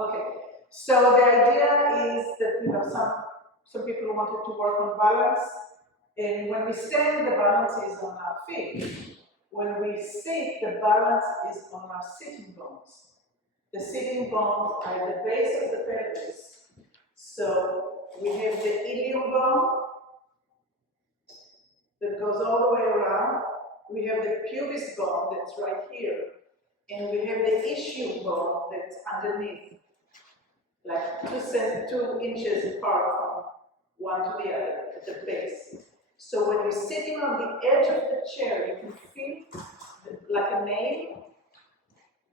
Okay, so the idea is that some people wanted to work on balance, and when we stand, the balance is on our feet. When we sit, the balance is on our sitting bones. The sitting bones are at the base of the pelvis. So we have the ilium bone that goes all the way around. We have the pubis bone that's right here, and we have the ischium bone that's underneath, like 2 inches apart from one to the other at the base. So when you're sitting on the edge of the chair, you can feel like a nail.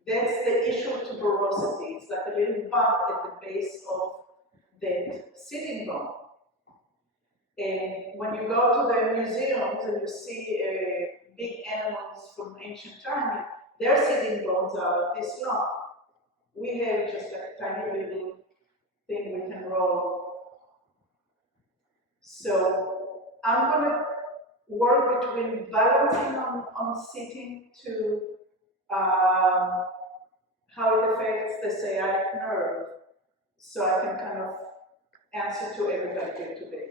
That's the ischial tuberosity. It's like a little bump at the base of the sitting bone. And when you go to the museums and you see big animals from ancient time, their sitting bones are this long. We have just like a tiny little thing we can roll. So I'm going to work between balancing on sitting to how it affects the sciatic nerve, so I can kind of answer to everybody here today.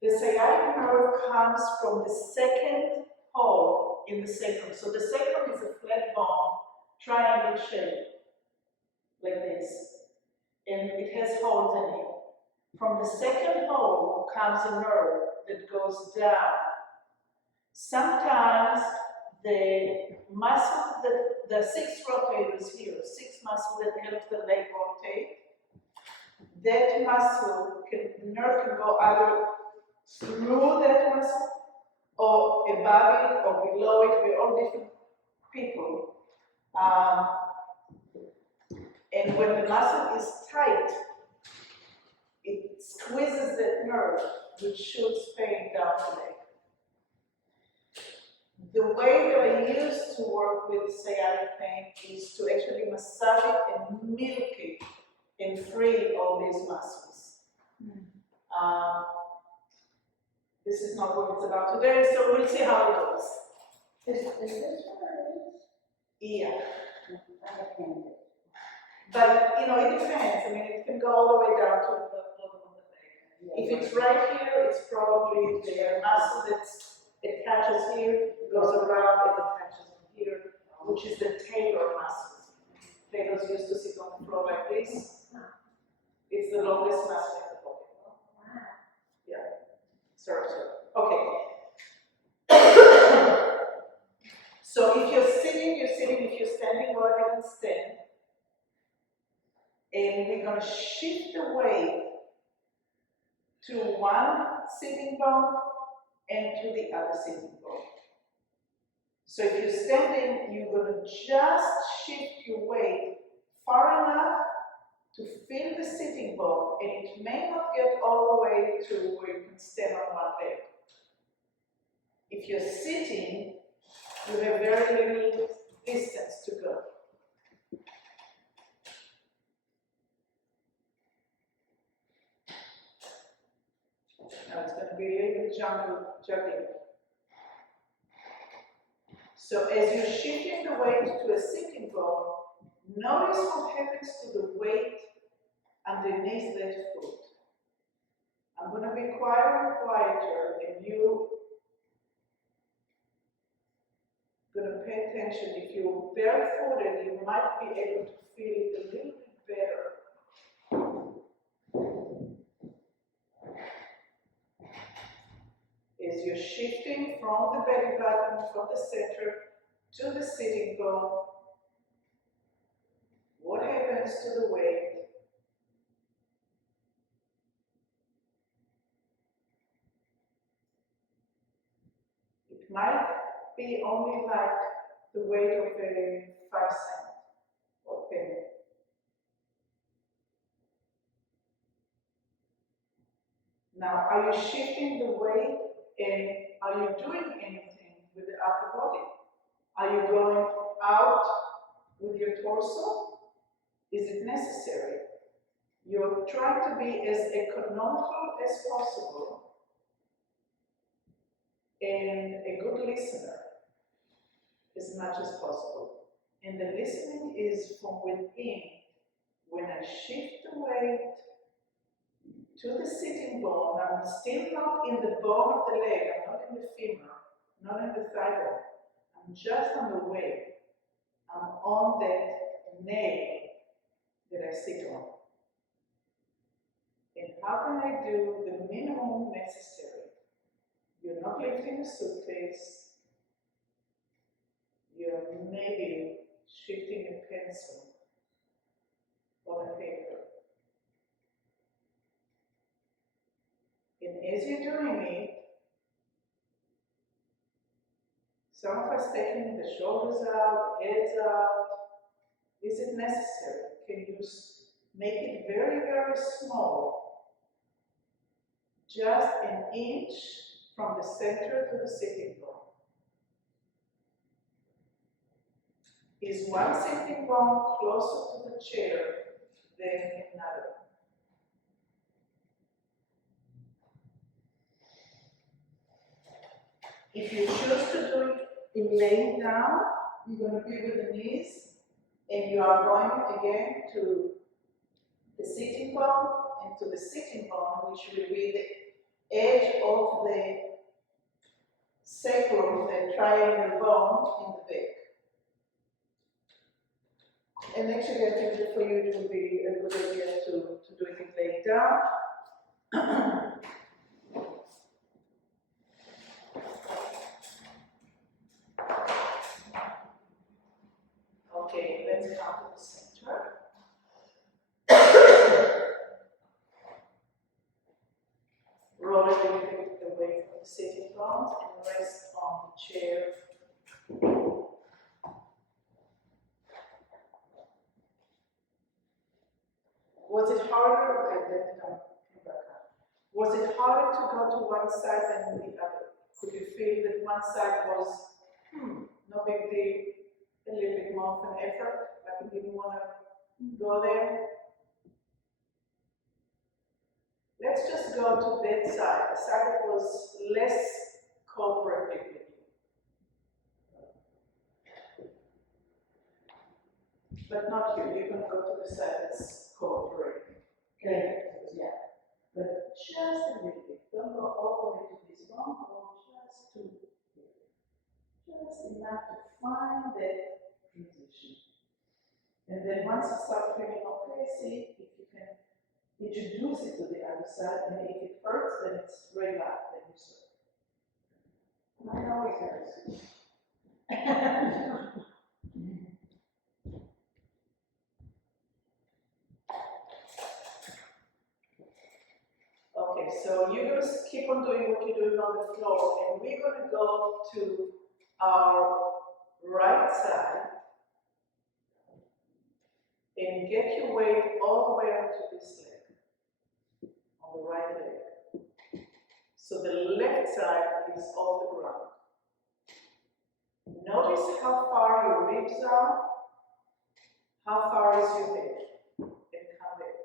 The sciatic nerve comes from the second hole in the sacrum. So the sacrum is a flat bone, triangle shape, like this, and it has holes in it. From the second hole comes a nerve that goes down. Sometimes the muscle, the 6 rotators here, 6 muscles that help the leg rotate, that muscle, the nerve can go either through that muscle or above it or below it. We're all different people. And when the muscle is tight, it squeezes that nerve, which shoots pain down the leg. The way that I used to work with sciatic pain is to actually massage it and milk it and free all these muscles. This is not what it's about today, so we'll see how it goes. Is this what it is? Yeah. I But, it depends. I mean, it can go all the way down to the bottom of the leg. If it's right here, it's probably the muscle that attaches here, goes around, it attaches here, which is the tailor muscle. Tailors used to sit on the floor like this. It's the longest muscle in the body. Yeah. Sorry. Okay. So if you're sitting, you're sitting. If you're standing, go ahead and stand. And we're going to shift the weight to one sitting bone and to the other sitting bone. So if you're standing, you're going to just shift your weight far enough to feel the sitting bone, and it may not get all the way to where you can stand on one leg. If you're sitting, you have very little distance to go. Now it's going to be a little bit juggling. So as you're shifting the weight to a sitting bone, notice what happens to the weight underneath that foot. I'm going to be quieter, and you're going to pay attention. If you're barefooted, you might be able to feel it a little bit better. As you're shifting from the belly button, from the center to the sitting bone, what happens to the weight? It might be only like the weight of a 5-cent or penny. Now, are you shifting the weight, and are you doing anything with the upper body? Are you going out with your torso? Is it necessary? You're trying to be as economical as possible and a good listener as much as possible. And the listening is from within. when I shift the weight to the sitting bone, I'm still not in the bone of the leg, I'm not in the femur, not in the thigh bone, I'm just on the weight. I'm on that nail that I sit on. And how can I do the minimum necessary? You're not lifting a suitcase, you're maybe shifting a pencil on a paper. And as you're doing it, some of us taking the shoulders out, the heads out. Is it necessary? Can you make it very, very small? Just an inch from the center to the sitting bone. Is one sitting bone closer to the chair than another? If you choose to do it in laying down, you're going to be with the knees, and you are going again to the sitting bone and to the sitting bone, which will be the edge of the sacrum, the triangle bone in the back. And actually, I think that for you it will be a good idea to do it in laying down. Okay, let's come to the center. Roll a little bit away from the sitting bones and rest on the chair. Was it harder? Okay, then come back up. Was it harder to go to one side than the other? Could you feel that one side was, no big deal, a little bit more of an effort, like you didn't want to go there? Let's just go to that side, the side that was less cooperative with you. But not you, you can go to the side that's cooperating. Okay, yeah. But just a little bit, don't go all the way to this one, go just to here. Just enough to find that position. And then once you start feeling okay, see if you can introduce it to the other side, and if it hurts, then it's relaxed, then you stop. Mine always hurts. Okay, so you're going to keep on doing what you're doing on the floor, and we're going to go to our right side and get your weight all the way up to this leg, on the right leg. So the left side is off the ground. Notice how far your ribs are, how far is your head, and come back.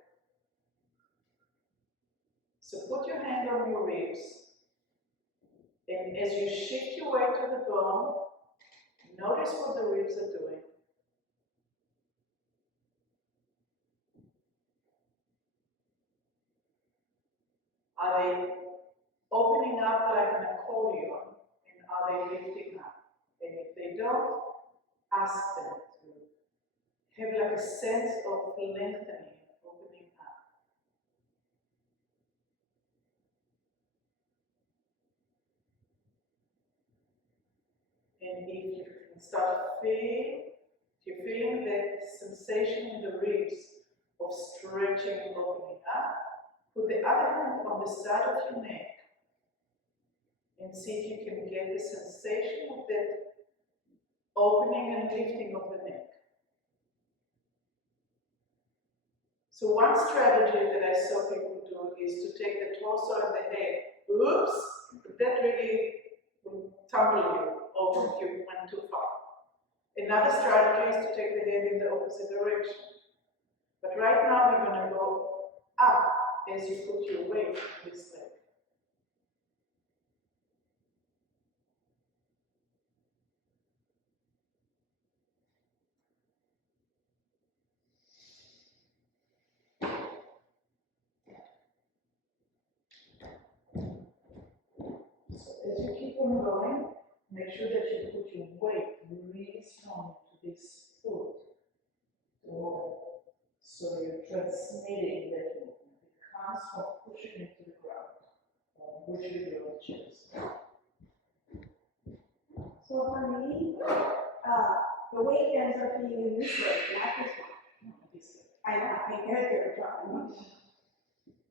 So put your hand on your ribs, and as you shift your weight to the bone, notice what the ribs are doing. Are they opening up like an accordion, and are they lifting up? And if they don't, ask them to have like a sense of lengthening, opening up. And if you can start feeling, if you're feeling that sensation in the ribs of stretching and opening up, put the other hand on the side of your neck and see if you can get the sensation of that opening and lifting of the neck. So one strategy that I saw people do is to take the torso and the head. Oops, that really will tumble you over if you went too far. Another strategy is to take the head in the opposite direction. But right now we're going to go up as you put your weight on this leg. as you keep on going, make sure that you put your weight really strong to this foot. So you're transmitting that movement. It comes from pushing into the ground, pushing your chest. So for me, the weight ends up being in this way, not this one. I think that's your problem.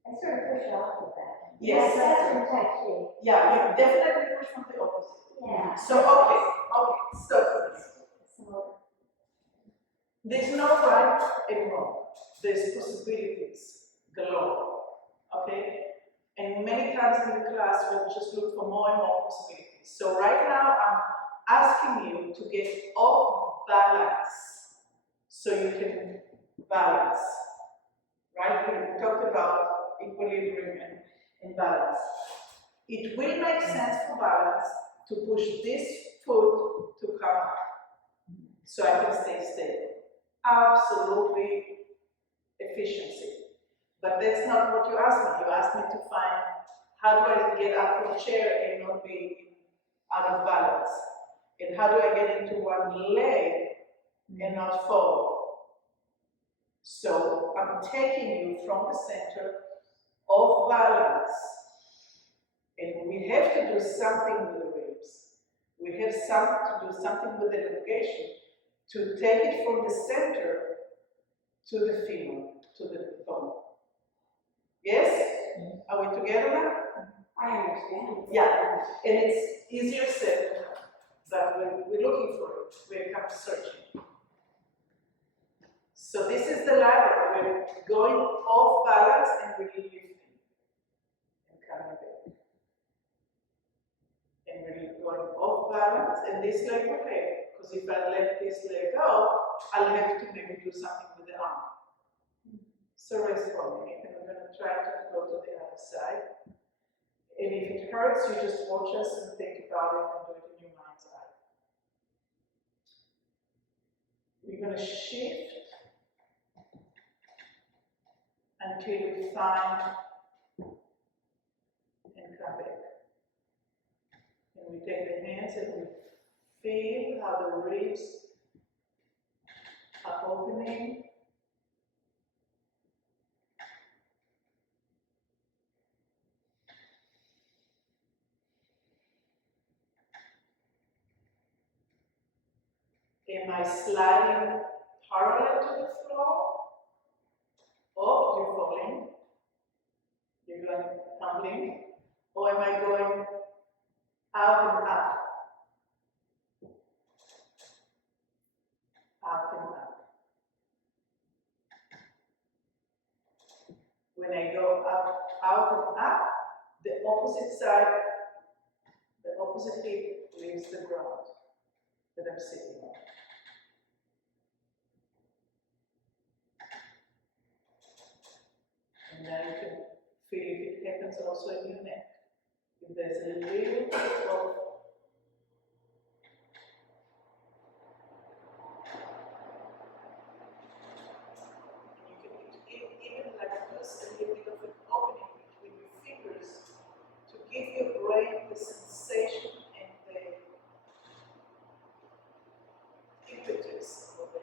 I sort of push off of that. Yes. That's from type C. Yeah, you definitely push from the opposite. Yeah. So, okay, so So, there's no right and wrong. There's possibilities galore, okay? And many times in the class, we'll just look for more and more possibilities. So right now, I'm asking you to get off balance so you can balance, right? We talked about equilibrium and balance. It will make sense for balance to push this foot to come up so I can stay stable. Absolutely efficiency. But that's not what you asked me. You asked me to find how do I get up from the chair and not be out of balance? And how do I get into one leg and not fall? So I'm taking you from the center of balance. And we have to do something with the ribs. We have to do something with the elongation to take it from the center to the femur, to the bone. Yes? Are we together now? I understand. Yeah, and it's easier said than done, but we're looking for it. We're kind of searching. So this is the ladder. We're going off balance and we're lifting and coming back. And we're going off balance, and this leg will hang, because if I let this leg go, I'll have to maybe do something with the arm. So rest for a minute, and we're going to try to go to the other side. And if it hurts, you just watch us and think about it and do it in your mind's eye. We're going to shift until we find and come back. And we take the hands and we feel how the ribs are opening. Am I sliding parallel to the floor? Or you're falling? You're going tumbling? Or am I going out and up? Up and up. When I go up, out and up, the opposite side, the opposite hip leaves the ground that I'm sitting on. And now you can feel if it happens also in your neck. If there's a little bit of even like this, a little bit of an opening between your fingers to give your brain the sensation and the impetus or the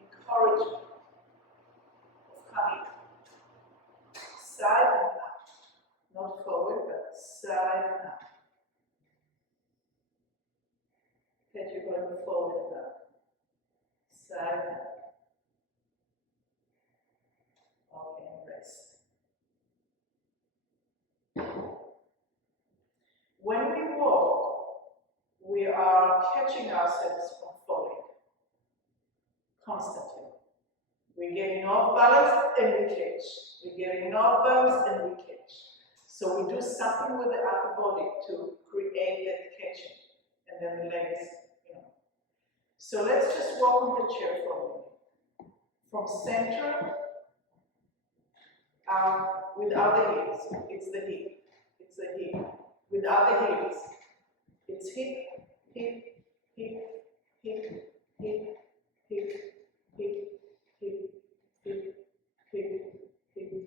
encouragement of coming side and up, not forward, but side and up. That you're going forward and up, side and up. Okay, and rest. When we walk, we are catching ourselves from falling constantly. We're getting off balance and we catch. We're getting off balance and we catch. So we do something with the upper body to create that catching. And then the legs, So let's just walk on the chair for a minute. From center, without the heels. It's the hip. It's the hip. Without the heels. It's hip, hip, hip, hip, hip, hip, hip, hip, hip, hip, hip, hip,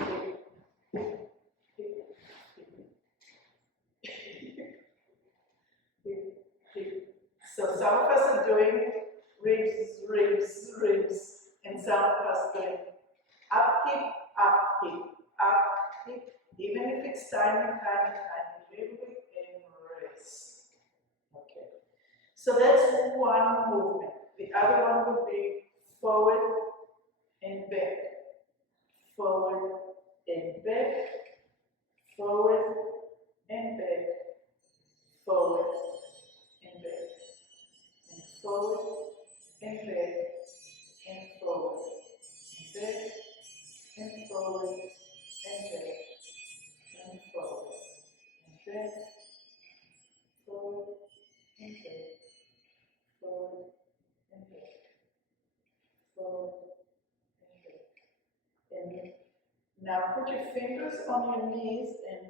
hip, hip, hip. some of us are doing ribs, ribs, ribs, and some of us doing up, hip, up, hip, up, hip, even if it's tiny, tiny, tiny, little bit, and rest. Okay. So that's one movement. The other one would be forward and back, forward and back, forward and back, forward and back, and forward and back, and forward and back, and forward and back, and forward and back, forward and back, forward and back, forward and back. And now put your fingers on your knees and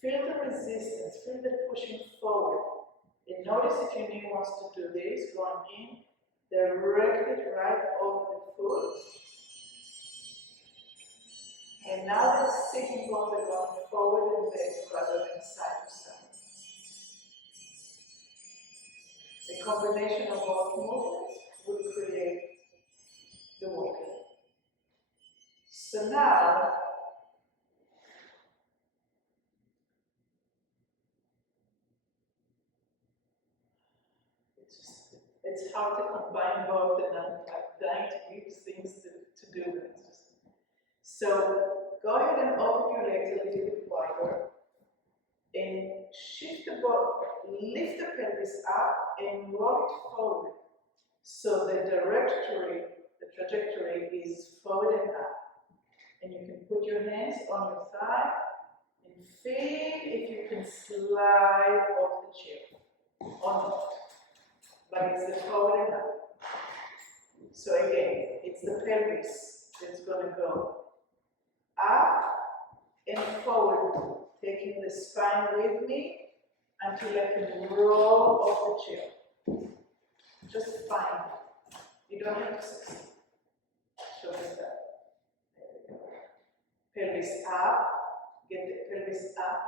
feel the resistance, feel the pushing forward. And notice if your knee wants to do this, going in, direct it right over the foot. And now the sitting bones are going forward and back rather than side to side. The combination of both movements will create the walking. So now, it's hard to combine both, and I'm like dying to give things to do. So go ahead and open your legs a little bit wider and shift the body, lift the pelvis up and roll it forward. So the trajectory is forward and up. And you can put your hands on your thigh and feel if you can slide off the chair or not. But it's the forward and up. So again, it's the pelvis that's going to go up and forward, taking the spine with me until I can roll off the chair. Just fine. You don't have to succeed. Show us that. There we go. Pelvis up. Get the pelvis up.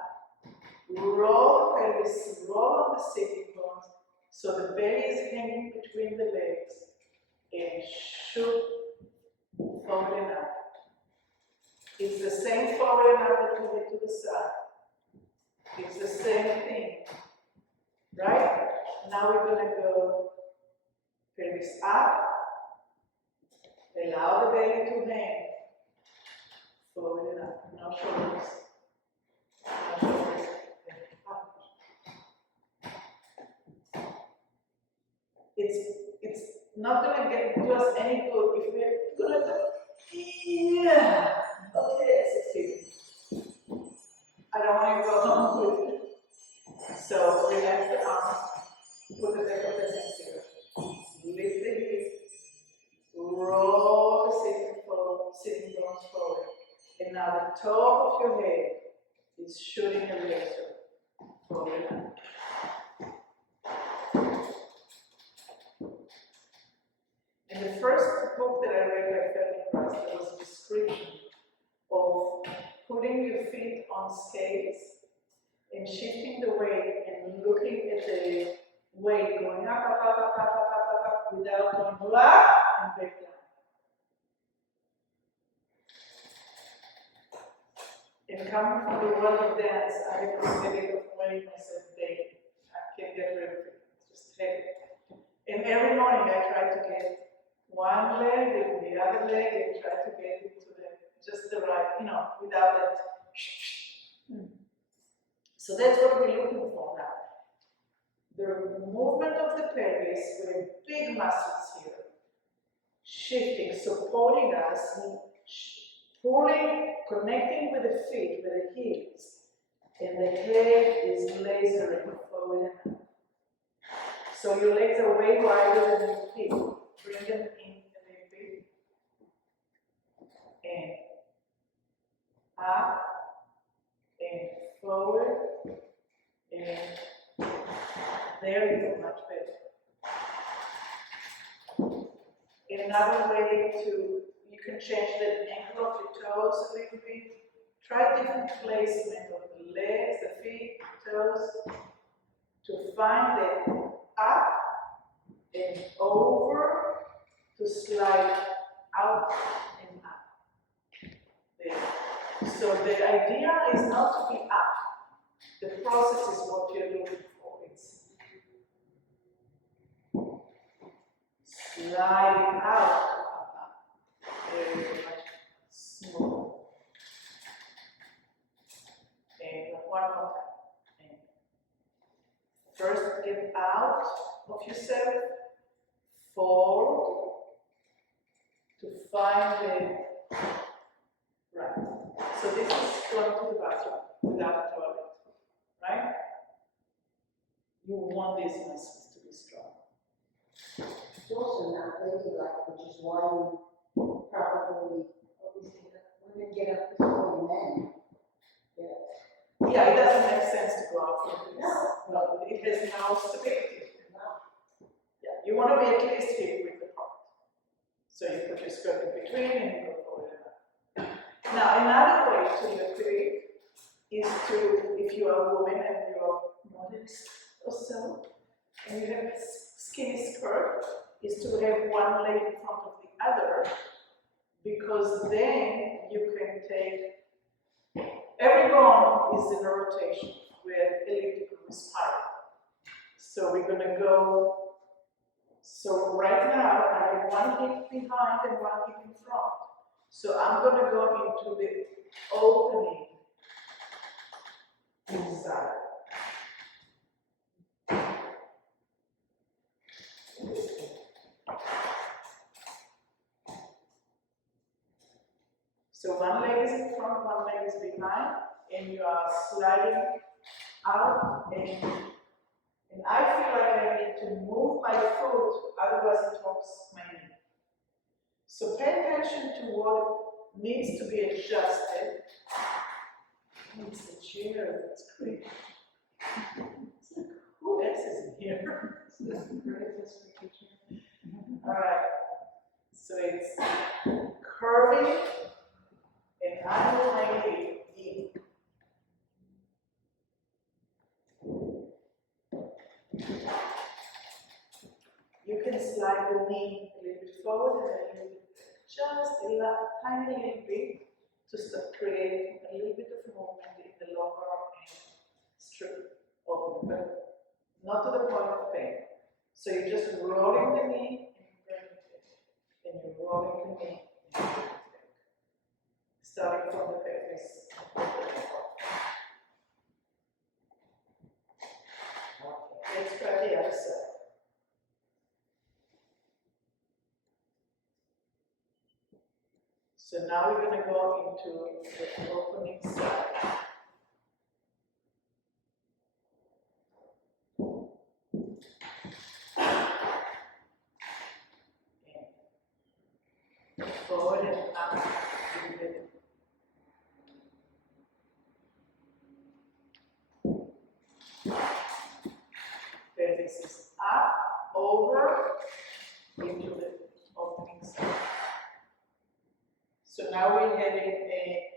Roll the pelvis, roll on the sitting bones so the belly is hanging between the legs and shoot forward and up. It's the same forward and up that we did to the side. It's the same thing. Right? Now we're going to go pelvis up. Allow the belly to hang. Forward and up. No shoulders. No shoulders. Up. It's not going to do us any good if we're going to do, yeah. Okay, I succeeded. I don't want to go home with it. So relax the arms. Put the back of the hands here. Lift the hips. Roll the sitting bones forward. And now the top of your head is shooting a laser forward and up. In the first book that I read by Feldenkrais, there was a description of putting your feet on scales and shifting the weight and looking at the weight going up, up, up, up, up, up, up, up, without going up and back down. And coming from the world of dance, I have this habit of weighing myself daily. I can't get rid of it. It's just heavy. And every morning I try to get one leg and the other leg and try to get it to just the right, without that. So that's what we're looking for now. The movement of the pelvis with big muscles here, shifting, supporting us, pulling, connecting with the feet, with the heels, and the head is lasering forward and up. So your legs are way wider than your feet. Bring them in a little bit. And up, and forward, and there you go, much better. Another way you can change the angle of your toes a little bit. Try different placement of the legs, the feet, toes, to find the up over to slide out and up. There. So the idea is not to be up. The process is what you're looking for. It's sliding out to come up. Very much smooth. And one more time. And first, get out of yourself, fold to find the right. So this is going to the bathroom without a toilet, right? You want these muscles to be strong. It's also not ladylike, which is why we probably always think that women get up before men. Yeah, it doesn't make sense to go out like this. No. It has no stability. No. Yeah, you want to be at least hip width apart. So you put your skirt in between and you go forward and up. Now, another way to look at it is to, if you are a woman and you're modest or so, and you have a skinny skirt, is to have one leg in front of the other, because then you can take, every bone is in a rotation with elliptical spiral. So we're going to go, so right now I have one hip behind and one hip in front. So I'm going to go into the opening inside. So one leg is in front, one leg is behind, and you are sliding out, and I feel like I need to move my foot, otherwise it hooks my knee. So pay attention to what needs to be adjusted. Oh, it's the chair, that's great. Who else is in here? Alright, so it's curving and undulating in. You can slide the knee a little bit forward and a little bit, just a tiny little bit to start creating a little bit of movement in the lower and strip open, but not to the point of pain. So you're just rolling the knee and bringing it back. And you're rolling the knee and bringing it back. Starting from the pelvis. Okay, let's try the other side. So now we're going to go into the opening side. And forward and up a little bit. Pelvis is up, over, into the opening side. So now we're having a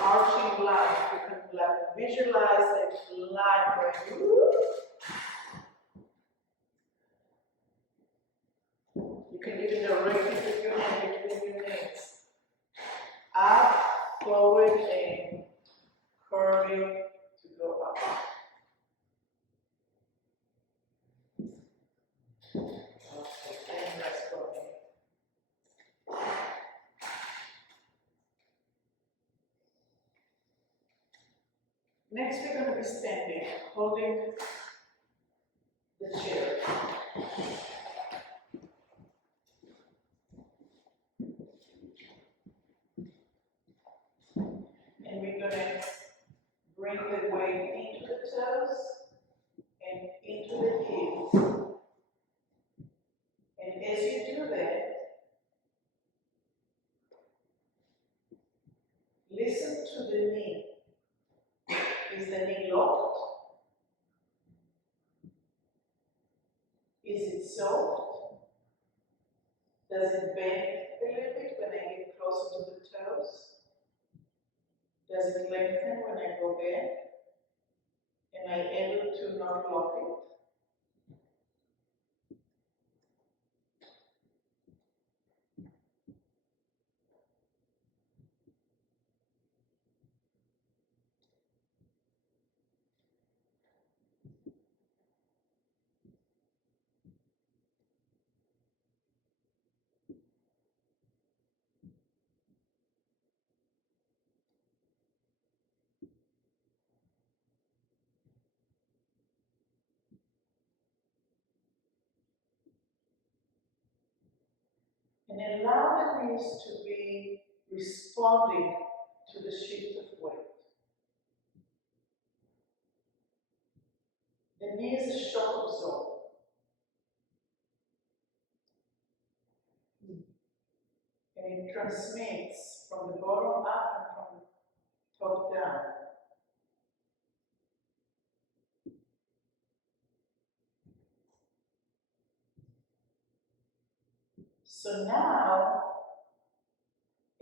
arching line. You can like visualize a line going whoop. You can even direct it with your hand between your legs. Up, forward, and curving to go up. Okay, and rest for a minute. Next, we're going to be standing, holding the chair. And we're going to bring the weight into the toes and into the heels. And as you do that, listen to the knee. Is the knee locked? Is it soft? Does it bend a little bit when I get closer to the toes? Does it lengthen when I go back? Am I able to not lock it? And allow the knees to be responding to the shift of weight. The knee is a shock absorber. And it transmits from the bottom up and from the top down. So now,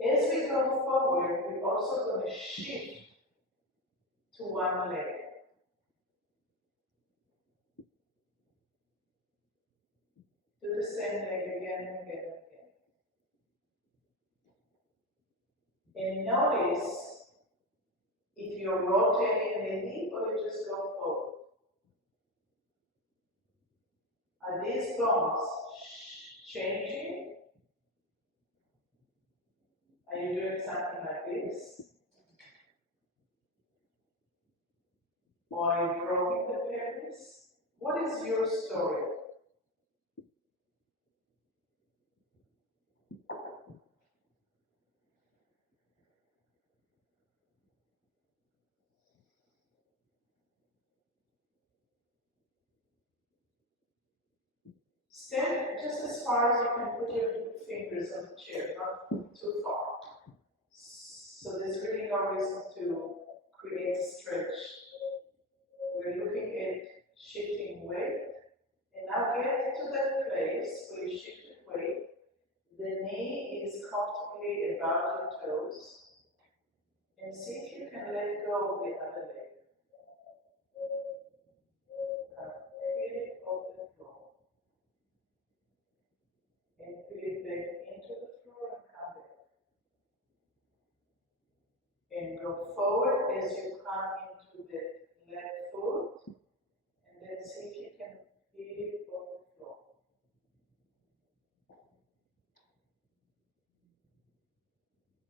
as we go forward, we're also going to shift to one leg. Do the same leg again and again and again. And notice if you're rotating the hip or you just go forward. Are these bones changing? Are you doing something like this? Or are you dropping the pelvis? What is your story? Stand just as far as you can put your fingers on the chair, not too far. So there's really no reason to create a stretch. We're looking at shifting weight. And now get to that place where you shifted weight. The knee is comfortably above your toes. And see if you can let go of the other leg. Feel it off the floor. And put it back into the floor and come back. And go forward as you come into the left foot. And then see if you can feel it off the floor.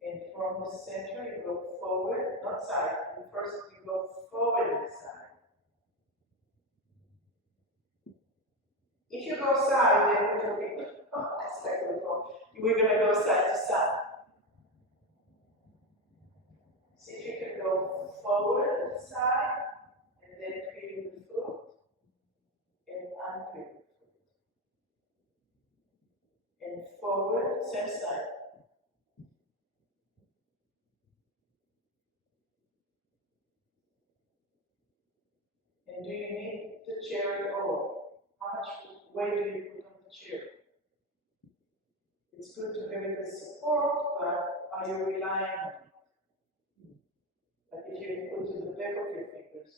And from the center you go forward, not side. First you go forward and side. If you go side, then we're going to be, we're going to go side to side. See if you can go forward and side, and then peel the foot, and unpeel the foot. And forward, same side. And do you need the chair at all? How much weight do you put on the chair? It's good to have it as support, but are you relying on it? Like if you put to the back of your fingers.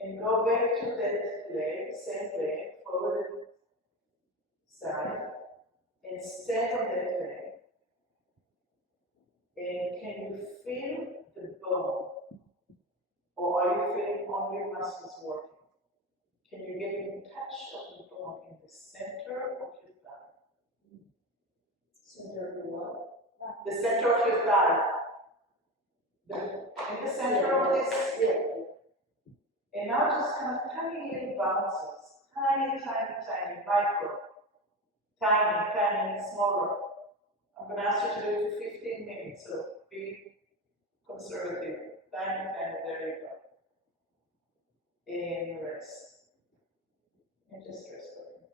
And go back to that leg, same leg, forward and side, and stand on that leg. And can you feel the bone? Or are you feeling only muscles working? Can you get in touch of the bone in the center of your thigh? Center of the what? The center of your thigh. In the center of this. Yeah. And now just kind of tiny little bounces. Tiny, tiny, tiny, micro. Tiny, tiny, smaller. I'm going to ask you to do it for 15 minutes, so be conservative. Tiny, tiny, there you go. And rest. And just rest for a minute.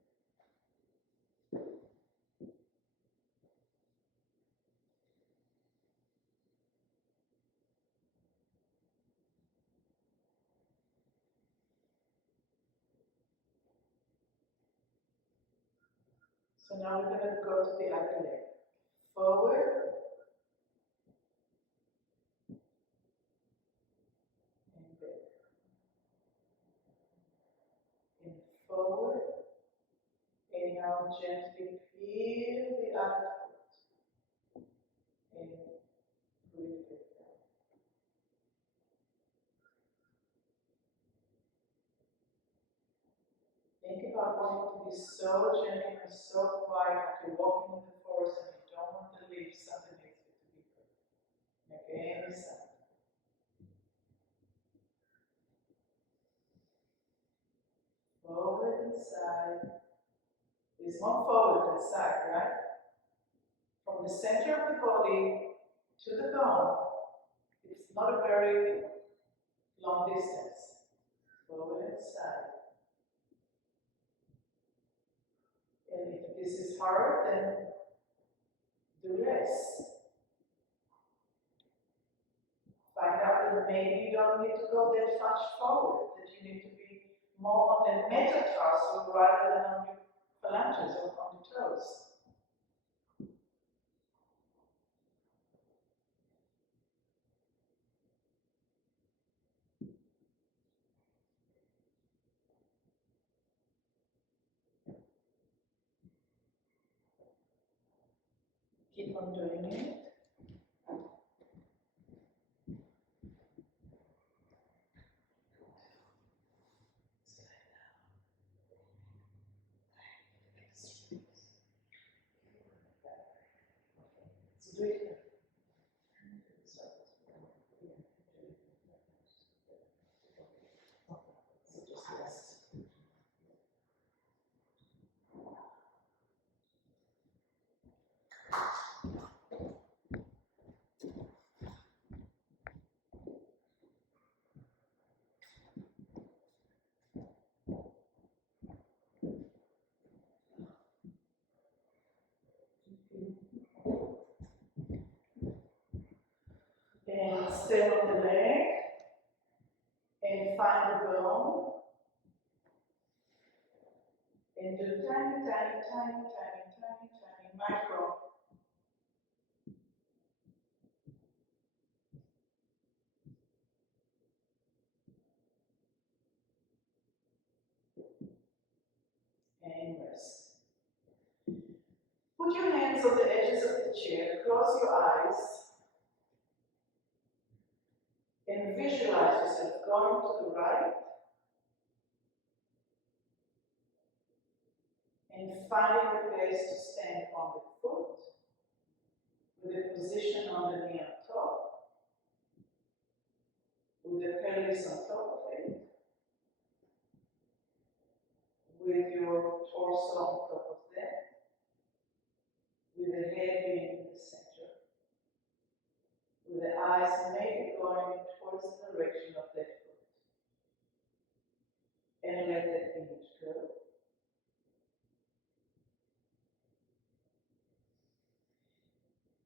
So now we're going to go to the other leg. Forward. And back. And forward. And now gently peel the other foot. And breathe it down. Think about wanting to be so gentle and so quiet like you're walking in the forest and you don't want the leaves underneath you to be heard. Make any sound. is more forward than side, right? From the center of the body to the bone, it's not a very long distance. Forward and side. And if this is hard, then do less. Find out that maybe you don't need to go that much forward, that you need to be more on the metatarsal rather than on your phalanges or on the toes. Keep on doing it. So do it here. So just rest. And stand on the leg and find the bone and do tiny, tiny, tiny, tiny, tiny, tiny micro. And rest. Put your hands on the edges of the chair, close your eyes, and visualize yourself going to the right and finding a place to stand on the foot with a position on the knee on top, with the pelvis on top of it, with your torso on top of that, with the head being in the center, with the eyes maybe going towards the direction of that foot. And let that image go.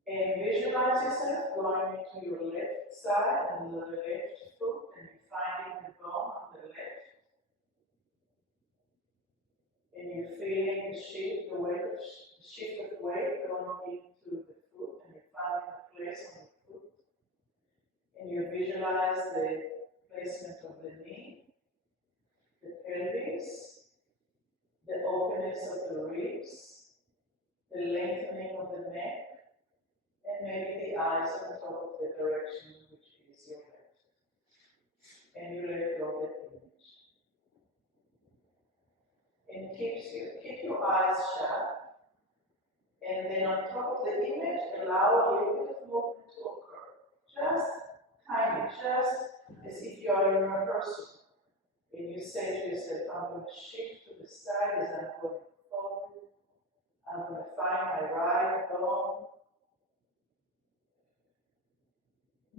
And visualize yourself going into your left side and the left foot, and you're finding the bone on the left. And you're feeling the shift, the weight, the shift of weight going into the foot, and you're finding a place on the foot. And you visualize the placement of the knee, the pelvis, the openness of the ribs, the lengthening of the neck, and maybe the eyes on top of the direction which is your left. And you let go of that image. And keep your eyes shut. And then on top of the image, allow a little bit of movement to occur. Just tiny, just as if you are in rehearsal. And you say to yourself, I'm going to shift to the side as I'm going forward. I'm going to find my right bone.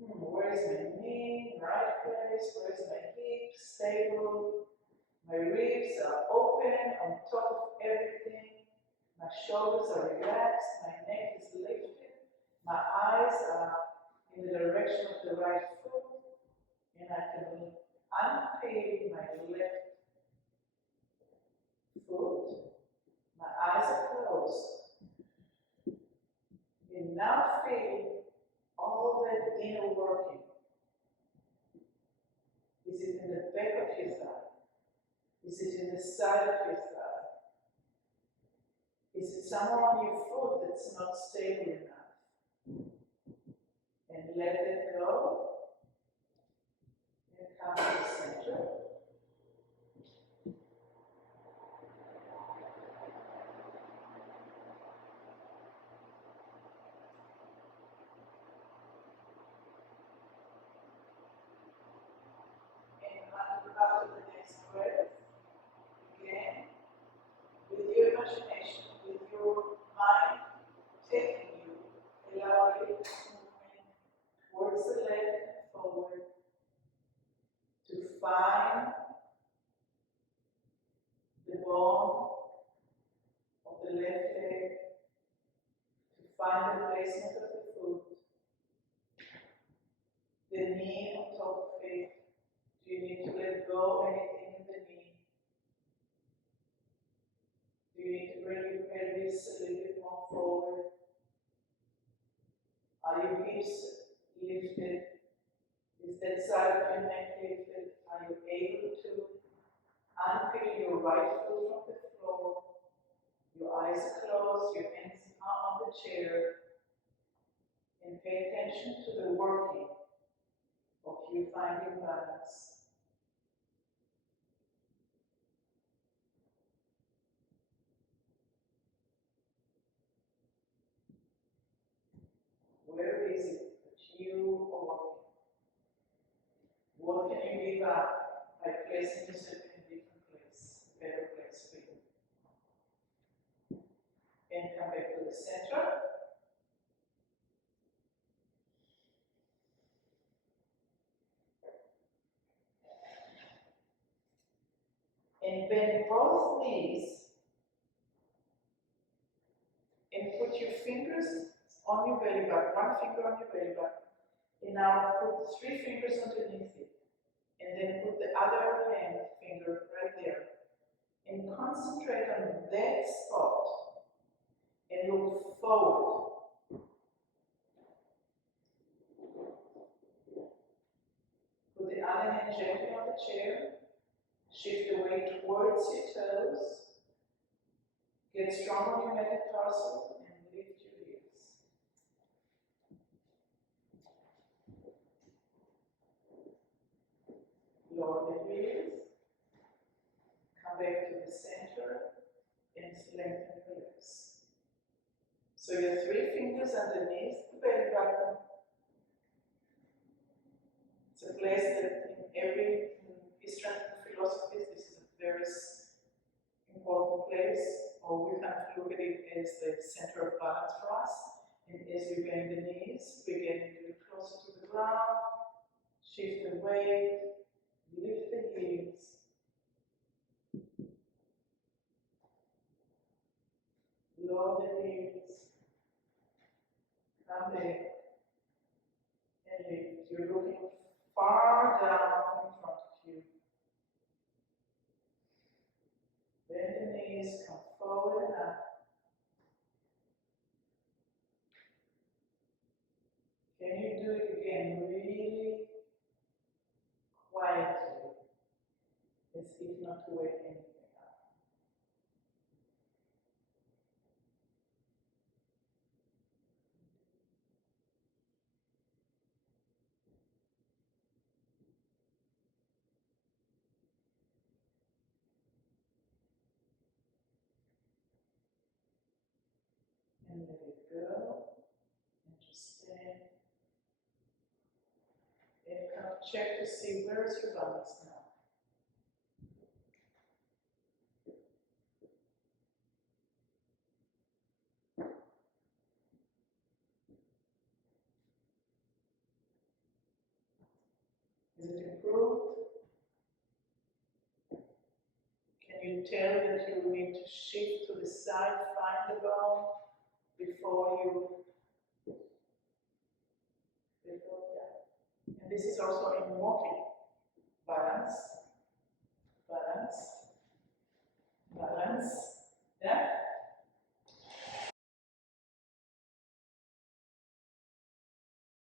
Where's my knee? Right place. Where's my hip? Stable. My ribs are open on top of everything. My shoulders are relaxed. My neck is lifted. My eyes are in the direction of the right foot. And I can unpeel my left foot. My eyes are closed. And now feel all that inner working. Is it in the back of your thigh? Is it in the side of your thigh? Is it somewhere on your foot that's not stable enough? And let it go. And come to the center. After the next breath, again, with your imagination, find the bone of the left leg, to find the placement of the foot, the knee on top of it. Do you need to let go anything in the knee? Do you need to bring your pelvis a little bit more forward? Are your hips lifted? Is that side of your neck lifted? Are you able to unpick your right foot from the floor? Your eyes closed, your hands are on the chair, and pay attention to the working of you finding balance. Where is it that you are working? What can you give up by placing yourself in a different place, a better place for you? And come back to the center. And bend both knees and put your fingers on your belly button, one finger on your belly button. And now put 3 fingers underneath it. And then put the other hand finger right there. And concentrate on that spot. And look forward. Put the other hand gently on the chair. Shift the weight towards your toes. Get strong on your metatarsals and lift your heels. Lower the heels. Come back to the center and lengthen the legs. So your 3 fingers underneath the belly button. It's a place that in every Eastern philosophies, this is a very important place, or we kind of look at it as the center of balance for us. And as we bend the knees, we get a little closer to the ground, shift the weight, lift the heels. Lower the heels, come back, and lift. You're looking far down in front of you. Bend the knees, come forward and up. Can you do it again really quietly, as if not to wake anything up? And let it go, and just stand. And kind of check to see where is your balance now. Is it improved? Can you tell that you need to shift to the side, find the bone before that? And this is also in walking. Balance, balance, balance.